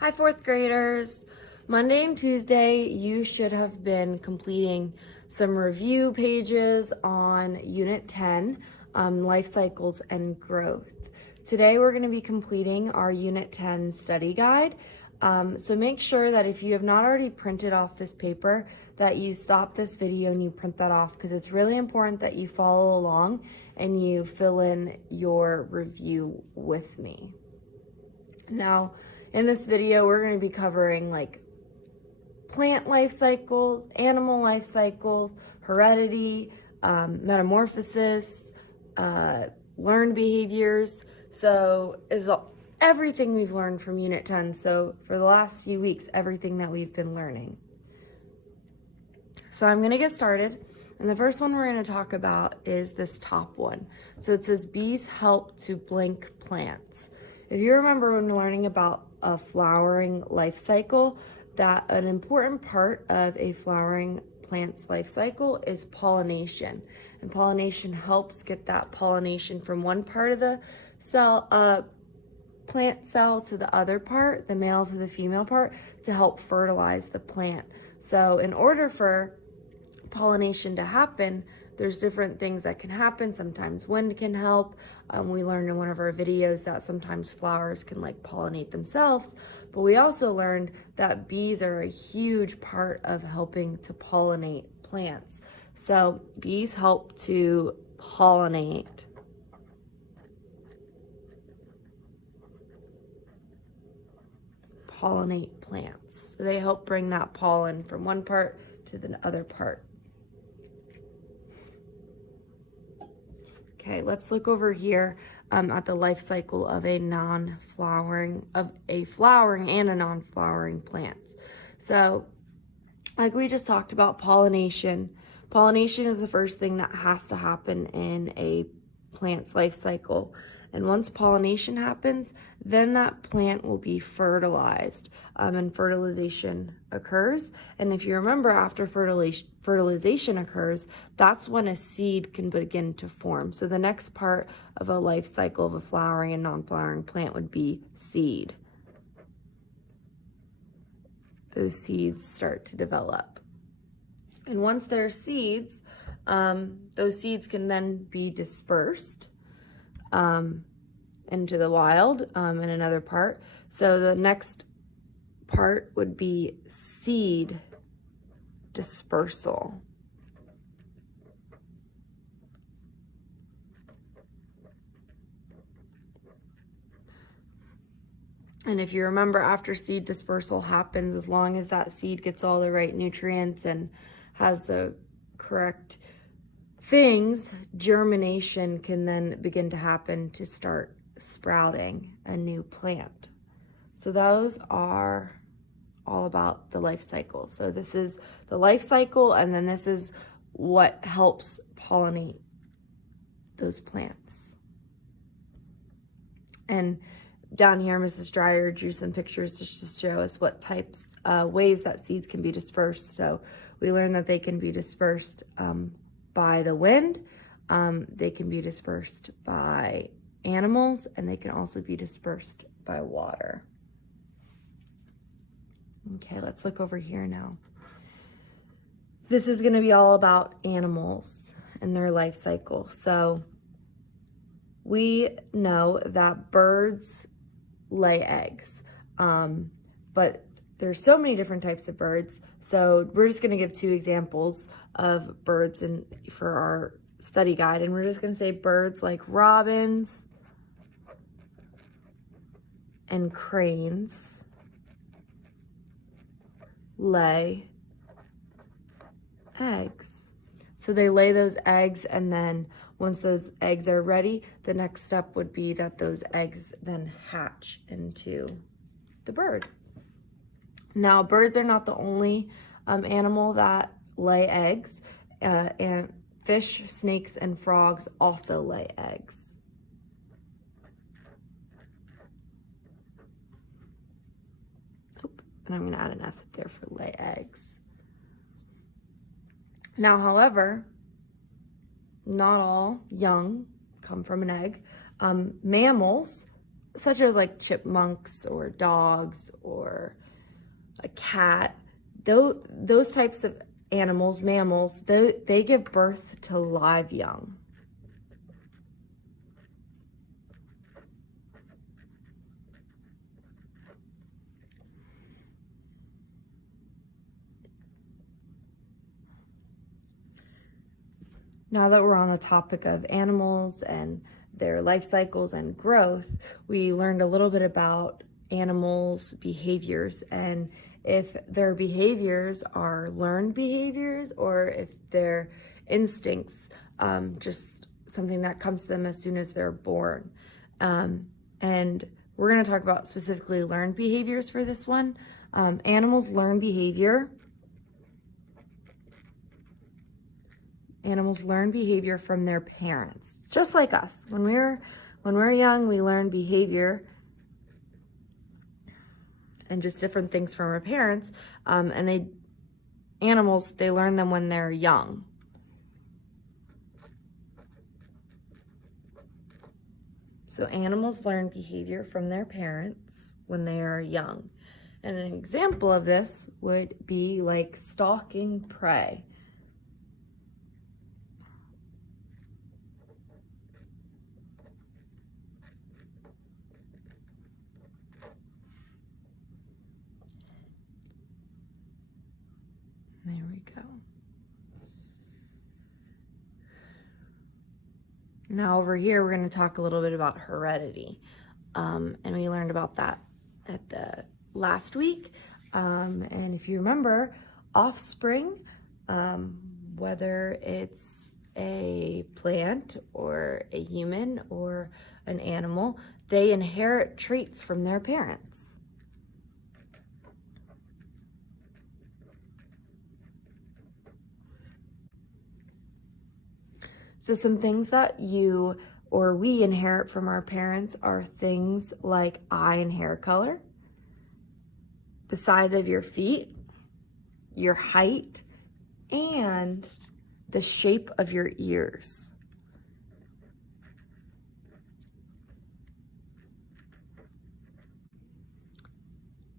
Hi, fourth graders. Monday and Tuesday, you should have been completing some review pages on Unit 10, Life Cycles and Growth. Today, we're going to be completing our Unit 10 study guide. So make sure that if you have not already printed off this paper, that you stop this video and you print that off, because it's really important that you follow along and you fill in your review with me. Now, in this video, we're going to be covering like plant life cycles, animal life cycles, heredity, metamorphosis, learned behaviors. So is everything we've learned from Unit 10. So for the last few weeks, everything that we've been learning. So I'm going to get started. And the first one we're going to talk about is this top one. So it says bees help to blank plants. If you remember when learning about a flowering life cycle, that an important part of a flowering plant's life cycle is pollination. And pollination helps get that pollination from one part of the cell, plant cell, to the other part, the male to the female part, to help fertilize the plant. So in order for pollination to happen, there's different things that can happen. Sometimes wind can help. We learned in one of our videos that sometimes flowers can like pollinate themselves, but we also learned that bees are a huge part of helping to pollinate plants. So bees help to pollinate plants. So they help bring that pollen from one part to the other part. Okay, let's look over here at the life cycle of a flowering and a non-flowering plants. So, like we just talked about, pollination. Pollination is the first thing that has to happen in a plant's life cycle. And once pollination happens, then that plant will be fertilized, and fertilization occurs. And if you remember, after fertilization occurs, that's when a seed can begin to form. So the next part of a life cycle of a flowering and non-flowering plant would be seed. Those seeds start to develop. And once there are seeds, those seeds can then be dispersed into the wild in another part. So the next part would be seed dispersal. And if you remember, after seed dispersal happens, as long as that seed gets all the right nutrients and has the correct things, germination can then begin to happen to start sprouting a new plant. So those are all about the life cycle. So this is the life cycle, and then this is what helps pollinate those plants. And down here, Mrs. Dreyer drew some pictures just to show us what types, ways that seeds can be dispersed. So we learned that they can be dispersed by the wind, they can be dispersed by animals, and they can also be dispersed by water. Okay, let's look over here now. This is going to be all about animals and their life cycle. So we know that birds lay eggs, but there's so many different types of birds. So we're just going to give two examples of birds for our study guide, and we're just going to say birds like robins and cranes lay eggs. So they lay those eggs, and then once those eggs are ready, the next step would be that those eggs then hatch into the bird. Now, birds are not the only animal that lay eggs, and fish, snakes, and frogs also lay eggs. And I'm going to add an S up there for lay eggs. Now, however, not all young come from an egg. Mammals such as like chipmunks or dogs or a cat, those types of animals, mammals, they give birth to live young. Now that we're on the topic of animals and their life cycles and growth, we learned a little bit about animals' behaviors and if their behaviors are learned behaviors or if they're instincts, just something that comes to them as soon as they're born. And we're going to talk about specifically learned behaviors for this one. Animals learn behavior. Animals learn behavior from their parents, just like us. When we're young, we learn behavior and just different things from our parents. Animals, they learn them when they're young. So animals learn behavior from their parents when they are young. And an example of this would be like stalking prey. There we go. Now over here, we're going to talk a little bit about heredity. And we learned about that at the last week. And if you remember, offspring, whether it's a plant or a human or an animal, they inherit traits from their parents. So some things that you or we inherit from our parents are things like eye and hair color, the size of your feet, your height, and the shape of your ears.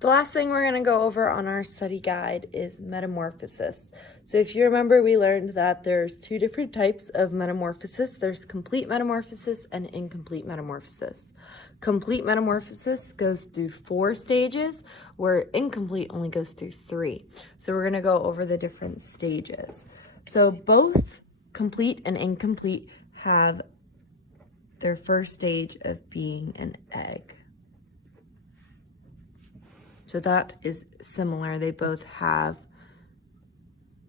The last thing we're going to go over on our study guide is metamorphosis. So if you remember, we learned that there's two different types of metamorphosis. There's complete metamorphosis and incomplete metamorphosis. Complete metamorphosis goes through 4 stages, where incomplete only goes through 3. So we're going to go over the different stages. So both complete and incomplete have their first stage of being an egg. So that is similar. They both have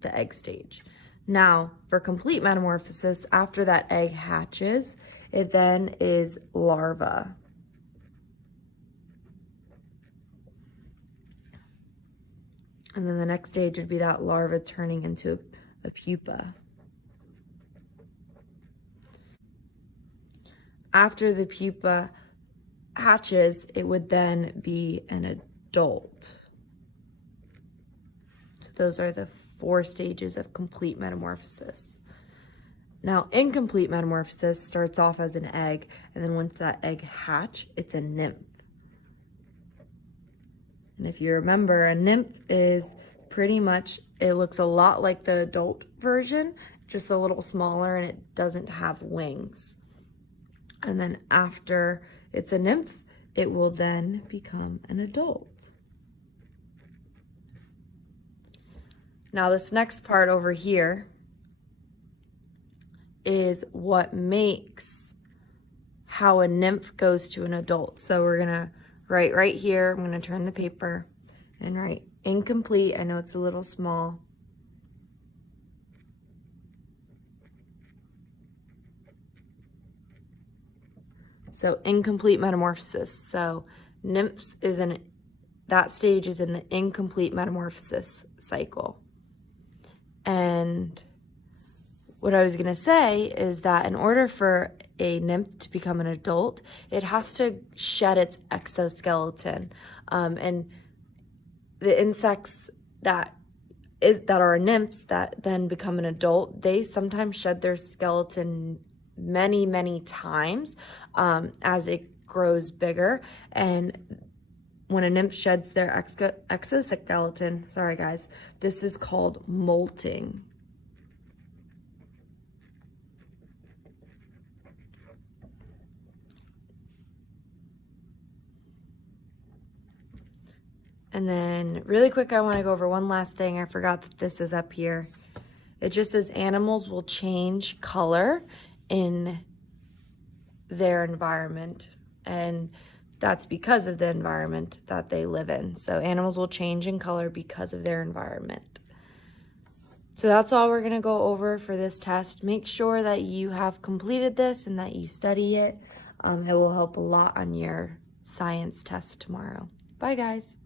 the egg stage. Now, for complete metamorphosis, after that egg hatches, it then is larva. And then the next stage would be that larva turning into a pupa. After the pupa hatches, it would then be an adult. So those are the 4 stages of complete metamorphosis. Now, incomplete metamorphosis starts off as an egg, and then once that egg hatch, it's a nymph. And if you remember, a nymph is pretty much, it looks a lot like the adult version, just a little smaller, and it doesn't have wings. And then after it's a nymph, it will then become an adult. Now this next part over here is what makes how a nymph goes to an adult. So we're gonna write right here, I'm gonna turn the paper and write incomplete. I know it's a little small. So incomplete metamorphosis. So nymphs is that stage is in the incomplete metamorphosis cycle. And what I was going to say is that in order for a nymph to become an adult, it has to shed its exoskeleton. And the insects that are nymphs that then become an adult, they sometimes shed their skeleton many, many times as it grows bigger, and when a nymph sheds their exoskeleton, sorry guys, this is called molting. And then really quick, I want to go over one last thing. I forgot that this is up here. It just says animals will change color in their environment, and that's because of the environment that they live in. So animals will change in color because of their environment. So that's all we're going to go over for this test. Make sure that you have completed this and that you study it. It will help a lot on your science test tomorrow. Bye, guys.